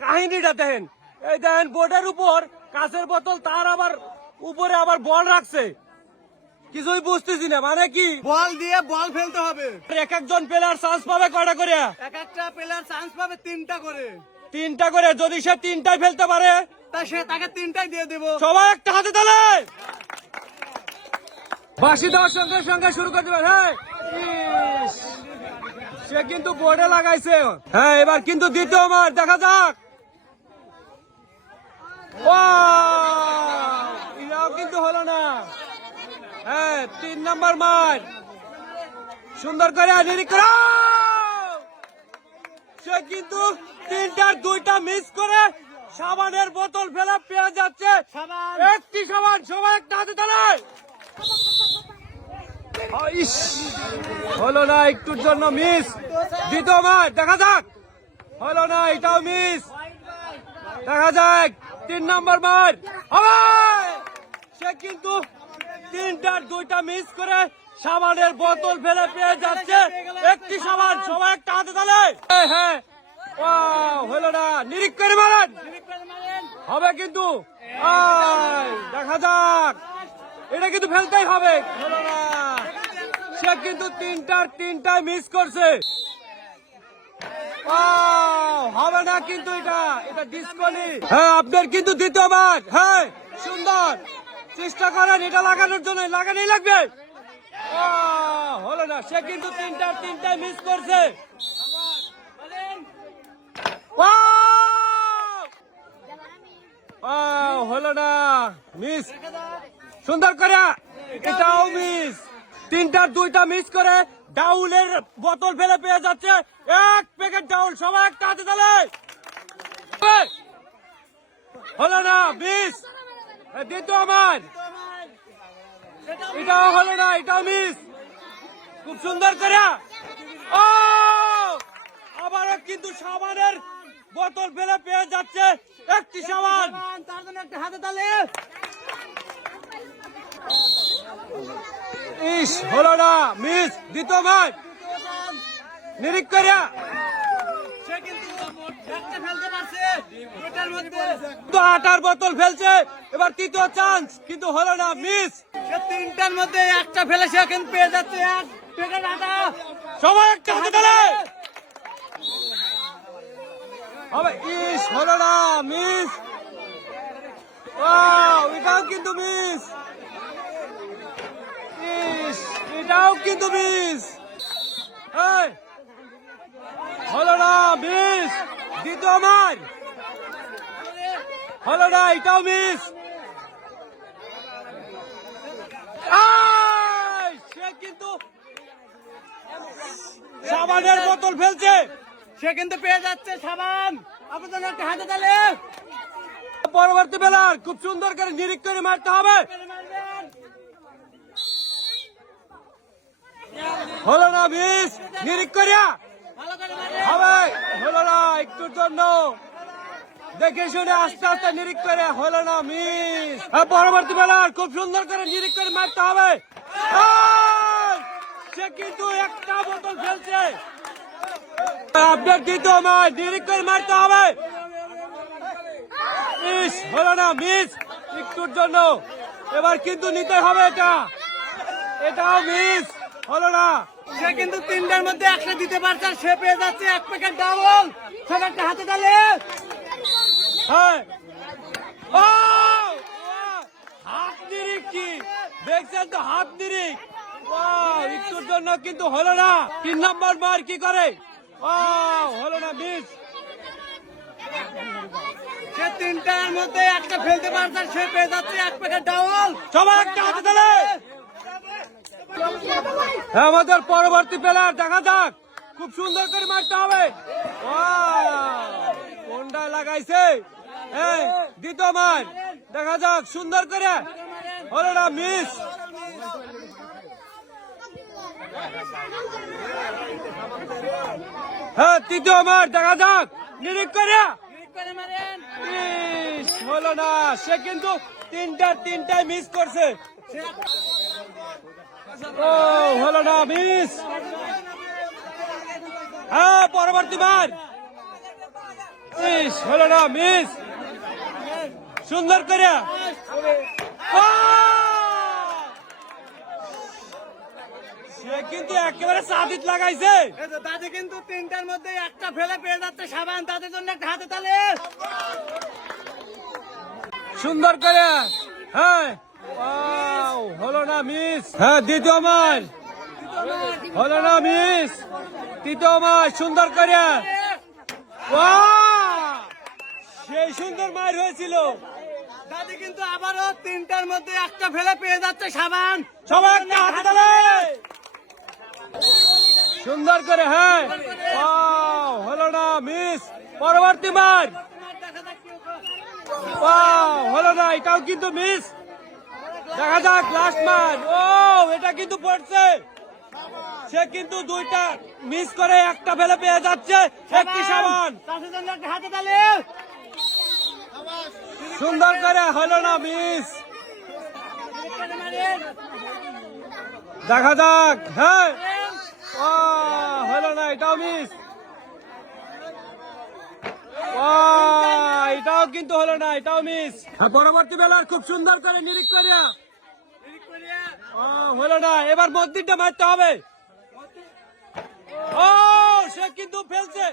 কাহিনীটা দেখেন এই দেখেন বোর্ডের উপর কাঁচের বোতল তার আবার উপরে আবার বল রাখছে। কিছুই বুঝতেছি না মানে কি? বল দিয়ে বল ফেলতে হবে। এক একজন প্লেয়ার চান্স পাবে কয়টা করে? এক একটা প্লেয়ার চান্স পাবে তিনটা করে। তিনটা করে যদি সে তিনটাই ফেলতে পারে তা সে তাকে তিনটাই দিয়ে দেব। সবাই একটা হাতে তালে! বাসি দেওয়ার সঙ্গে সঙ্গে শুরু করে দিল। হ্যাঁ ইস, সে কিন্তু বোর্ডে লাগাইছে। হ্যাঁ এবার কিন্তু দ্বিতীয় মার দেখা যাক! এটাও কিন্তু হলো না। হ্যাঁ তিন নম্বর মার সুন্দর করে নিরীক্ষণ সে কিন্তু তিনটার দুইটা মিস করে সাবানের বোতল ফেলা পেয়ে যাচ্ছে। সাবান। একটি সাবান সবাই একটা হাতে ইস! হলো না একটুর জন্য মিস। দ্বিতীয় মার দেখা যাক। হলো না এটাও মিস। দেখা যাক। তিন নম্বর মার সে কিন্তু তিনটার দুইটা মিস করে সাবানের বোতল ফেলে পেয়ে যাচ্ছে। একটি সাবান, সবাই একটা হাতে তালে। হ্যাঁ হ্যাঁ। হলো না। নিরিখ করে মারেন। হবে কিন্তু। দেখা যাক। এটা কিন্তু ফেলতেই হবে। সে কিন্তু তিনটার তিনটায় মিস করছে। হবে না কিন্তু এটা। এটা ডিসকলি হ্যাঁ আপনার কিন্তু দ্বিতীয়বার। হ্যাঁ সুন্দর। চেষ্টা করেন এটা লাগানোর জন্য। লাগানোই লাগবে। হলো না। সে কিন্তু তিনটার তিনটায় মিস করছে। হলো না। মিস সুন্দর করে। এটাও মিস তিনটার দুইটা মিস করে। ডাউলের বোতল ফেলে পেয়ে যাচ্ছে। এক প্যাকেট ডাউল সবাই একটা হাতে এই! হলো না মিস দ্বিতীয় আমার এটাও হলো না এটাও মিস খুব সুন্দর করে। ও! আবারও কিন্তু সাবানের বোতল ফেলে পেয়ে যাচ্ছে একটি সাবান, তার জন্য একটা হাতে তালে। ইস হলো না মিস দ্বিতীয় ভাই। নিরিখ করিয়া। সে কিন্তু একটা ফেলতে পারছে দুটার মধ্যে তো আটার বোতল ফেলছে এবার তৃতীয় চান্স কিন্তু হলো না মিস। তিনটার মধ্যে একটা ফেলে সে কিন্তু পেয়ে যাচ্ছে এক। প্যাকেট আটা। সবাই একটা হাতে হবে ইস হলো না মিস। এটাও কিন্তু মিস। ইস এটাও কিন্তু মিস এই, হলো না মিস দ্বিতীয় মার হলো না, এটাও মিস সে কিন্তু সাবানের বোতল ফেলছে। সে কিন্তু পেয়ে যাচ্ছে সাবান। একটা হাতে তালে। পরবর্তী বেলার খুব সুন্দর করে নিরীক্ষ করে মারতে হবে। হলো না বিষ? নিরীক্ষ করিয়া? হবে। হলো না, একটুর জন্য। দেখে শুনে আস্তে আস্তে নিরীক্ষ করে হলো না মিস পরবর্তী বেলার খুব সুন্দর করে নিরীক্ষ করে মারতে হবে। সে কিন্তু একটা বোতল ফেলছে। আপনার দ্বিতীয় মাছ নিরীক্ষ করে মারতে হবে। মিস হলো না মিস একটুর জন্য। এবার কিন্তু নিতে হবে এটা। এটাও মিস হলো না। সে কিন্তু তিনটার মধ্যে একটা দিতে পারছে সে পেয়ে যাচ্ছে এক প্যাকেট ডাবল সব একটা হাতে তালে। হ্যাঁ। ও! হাত নিরিখ কি? দেখছেন তো হাত ওয়াও, একটুর জন্য কিন্তু হলো না। তিন নম্বর মার কি করে? ওয়াও, হলো না মিস সে তিনটার মধ্যে একটা ফেলতে পারছে সে পেয়ে যাচ্ছে এক প্যাকেট ডাবল সবাই একটা হাতে তালে। আমাদের পরবর্তী প্লেয়ার দেখা যাক। খুব সুন্দর করে মারতে হবে! কোনটা লাগাইছে? হ্যাঁ দ্বিতীয় মার। দেখা যাক, সুন্দর করে। হলো না মিস হ্যাঁ তৃতীয় মার, দেখা যাক। নিরিখ করে। হলো না, সে কিন্তু তিনটা, তিনটায় মিস করছে। ও হলো না মিস হ্যাঁ পরবর্তী বার। ইস হলো না মিস সুন্দর করে। সে কিন্তু একেবারে সাদিত লাগাইছে। তাদের কিন্তু তিনটার মধ্যে একটা ফেলে পেয়ে যাচ্ছে সাবান তাদের জন্য একটা হাতে তালে। সুন্দর করে। হ্যাঁ। Wow, হলো না মিস হ্যাঁ দ্বিতীয় মার হলো না মিস তৃতীয় মার সুন্দর করে! সেই সুন্দর মার হয়েছিল। দাদি কিন্তু আবারও তিনটার মধ্যে একটা ফেলে পেয়ে যাচ্ছে সাবান। সবাই হাতে সুন্দর করে হ্যাঁ। হলো না মিস পরবর্তী মার হলো না এটাও কিন্তু মিস দেখা যাক লাস্ট মান ও এটা কিন্তু পড়ছে। সে কিন্তু দুইটা মিস করে একটা ফেলে পেয়ে যাচ্ছে। একটি তালে। সুন্দর করে হলো না মিস দেখা যাক হ্যাঁ। ও হলো না এটাও মিস ও এটাও কিন্তু হলো না এটাও মিস পরবর্তী বেলার খুব সুন্দর করে নিরিখ করে হলো না এবার মন্দিরটা মারতে হবে। ও সে কিন্তু ফেলছে।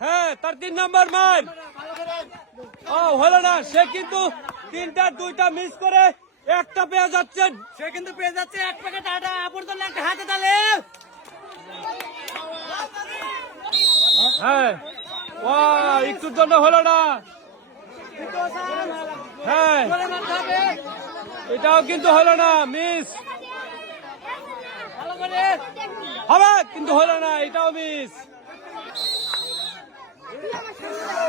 হ্যাঁ তার তিন নম্বর মার। ও হলো না সে কিন্তু তিনটা দুইটা মিস করে একটা পেয়ে যাচ্ছে সে কিন্তু পেয়ে যাচ্ছে এক প্যাকেট আটা আপুর জন্য একটা হাতে তালে। হ্যাঁ। ও একটুর জন্য হলো না। হ্যাঁ। এটাও কিন্তু হলো না মিস হবে, কিন্তু হলো না, এটাও মিস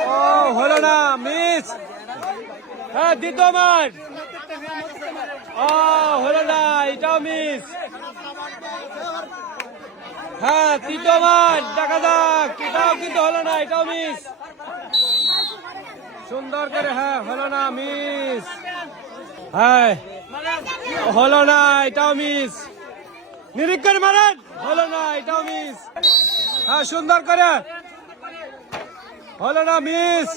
ও, হলো না মিস হ্যাঁ দ্বিতীয় মার ও, হলো না, এটাও মিস হ্যাঁ তৃতীয় মার দেখা যাক, এটাও কিন্তু হলো না, এটাও মিস সুন্দর করে হ্যাঁ হলো না মিস হ্যাঁ হলো না, এটাও মিস করে মারেন। হলো না, এটাও মিস হ্যাঁ সুন্দর করে। হলো না মিস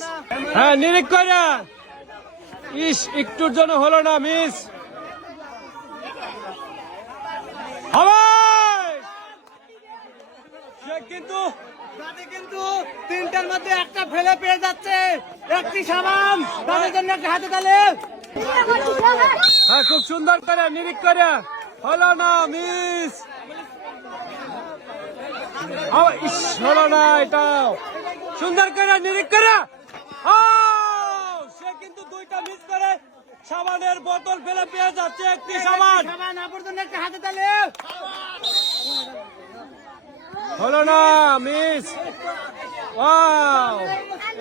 হ্যাঁ করে। ইস, একটুর জন্য হলো না মিস কিন্তু কিন্তু তিনটার মধ্যে একটা ফেলে পেয়ে যাচ্ছে। একটি সাবান, তাদের জন্য একটা হাতে তালে। হ্যাঁ খুব সুন্দর করে, নিরিখ করে। হলো না মিস হলো না এটাও। সুন্দর করে, নিরিখ করে। সে কিন্তু দুইটা মিস করে। সাবানের বোতল ফেলে পেয়ে যাচ্ছে একটি সাবান। হলো না মিস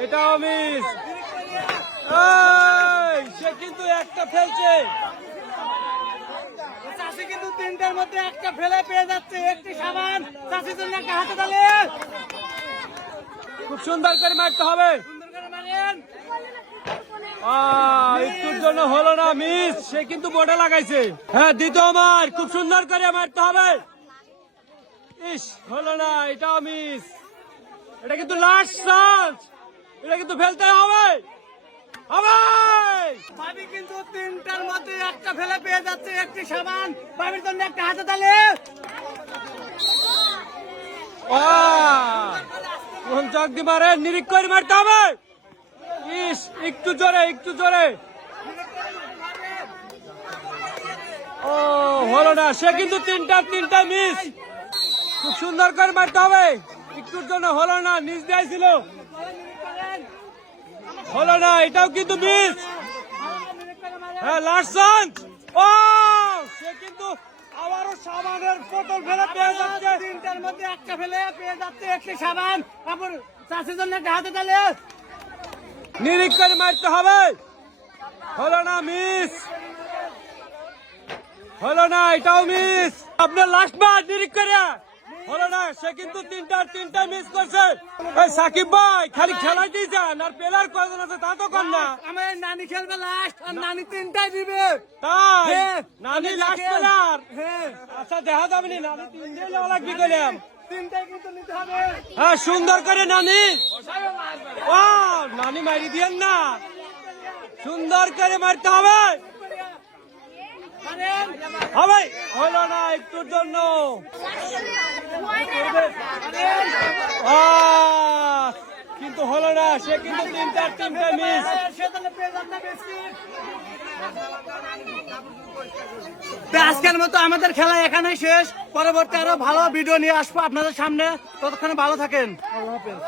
এটাও মিস সে কিন্তু একটা ফেলছে। চাষি কিন্তু তিনটার মধ্যে একটা ফেলে পেয়ে যাচ্ছে একটি সাবান। চাষির জন্য একটা হাতে তালে খুব সুন্দর করে মারতে হবে। একটুর জন্য হলো না মিস। সে কিন্তু বোর্ডে লাগাইছে। হ্যাঁ দ্বিতীয় মার। খুব সুন্দর করে মারতে হবে। ইস হলো না এটাও মিস। এটা কিন্তু লাস্ট চান্স এটা কিন্তু ফেলতে হবে। ভাবি কিন্তু তিনটার মধ্যে একটা ফেলে পেয়ে যাচ্ছে একটি সাবান। ভাবির জন্য একটা হাতে তালে। আহ, কোন চক মারে? নিরিখ করে মারতে হবে। ইস একটু জোরে একটু জোরে। ও হলো না। সে কিন্তু তিনটা তিনটা মিস খুব সুন্দর করে মারতে হবে। একটুর জন্য হলো না নিচ দিয়েছিল। হলো না এটাও কিন্তু মিস হ্যাঁ লাস্ট চান্স ও সে কিন্তু আবারও সাবানের বোতল ফেলে পেয়ে যাচ্ছে। তিনটার মধ্যে একটা ফেলে পেয়ে যাচ্ছে একটি সাবান। তারপর চাষের জন্য একটা হাতে তালে। করে মারতে হবে। হলো না মিস হলো না এটাও মিস আপনার লাস্ট বার করে হলো না সে কিন্তু তিনটা তিনটা মিস করছে। সাকিব ভাই খালি খেলাইতেই যান আর প্লেয়ার কয়জন আছে তা তো কর না। আমার নানি খেলবে লাস্ট আর নানি তিনটাই দিবে। তাই? হ্যাঁ, নানি লাস্ট হ্যাঁ। আচ্ছা দেখা যাবে নি? নানি লাগবে তিনটাই কিন্তু নিতে হবে। হ্যাঁ সুন্দর করে নানি। ও নানি মারি দিয়েন না। সুন্দর করে মারতে হবে। হবে। হলো না একটুর জন্য। কিন্তু হলো না, সে কিন্তু তিনটার তিনটে মিস আজকের মতো আমাদের খেলা এখানেই শেষ। পরবর্তী আরও ভালো ভিডিও নিয়ে আসব আপনাদের সামনে। ততক্ষণে ভালো থাকেন। আল্লাহ হাফেজ